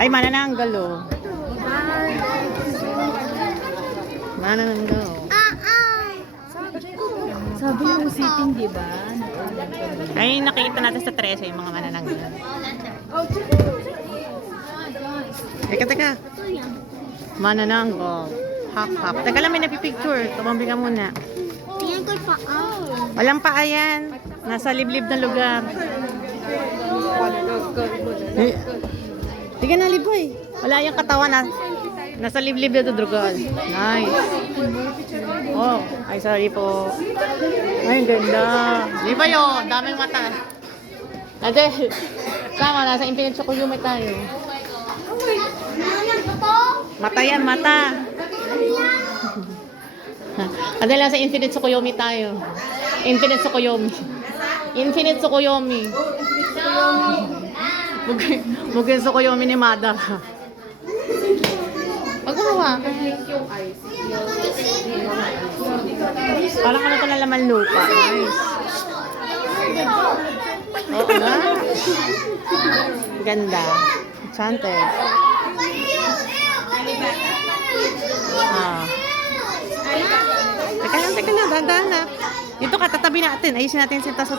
Ay, manananggal oh. Manananggal. Sabi yung sitting, di ba? Ay, nakikita natin sa 13 yung mga manananggal. Teka. Manananggal. Hap. Teka lang, may napipicture. Tumambi ka muna. Tingnan ko pa. Walang paa yan. Nasa liblib na lugar. Tiga na, liboy. Wala yung katawan na. Nasa liblib na dudugal. Nice. Oh, ay sorry po. Ay, ang ganda. Liboy oh, daming mata. Ate, sama, nasa Infinite Tsukuyomi tayo. Mata yan, mata. Ate, nasa Infinite Tsukuyomi tayo. Infinite Tsukuyomi. Mugin Tsukuyomi ni Mother. Pagkawa. Parang ano ko na laman lupa. Nice. Oo nga. Ganda. Enchanted. Teka lang. Dadaan na. Dito ka, tatabi natin. Ayusin natin si Tasa.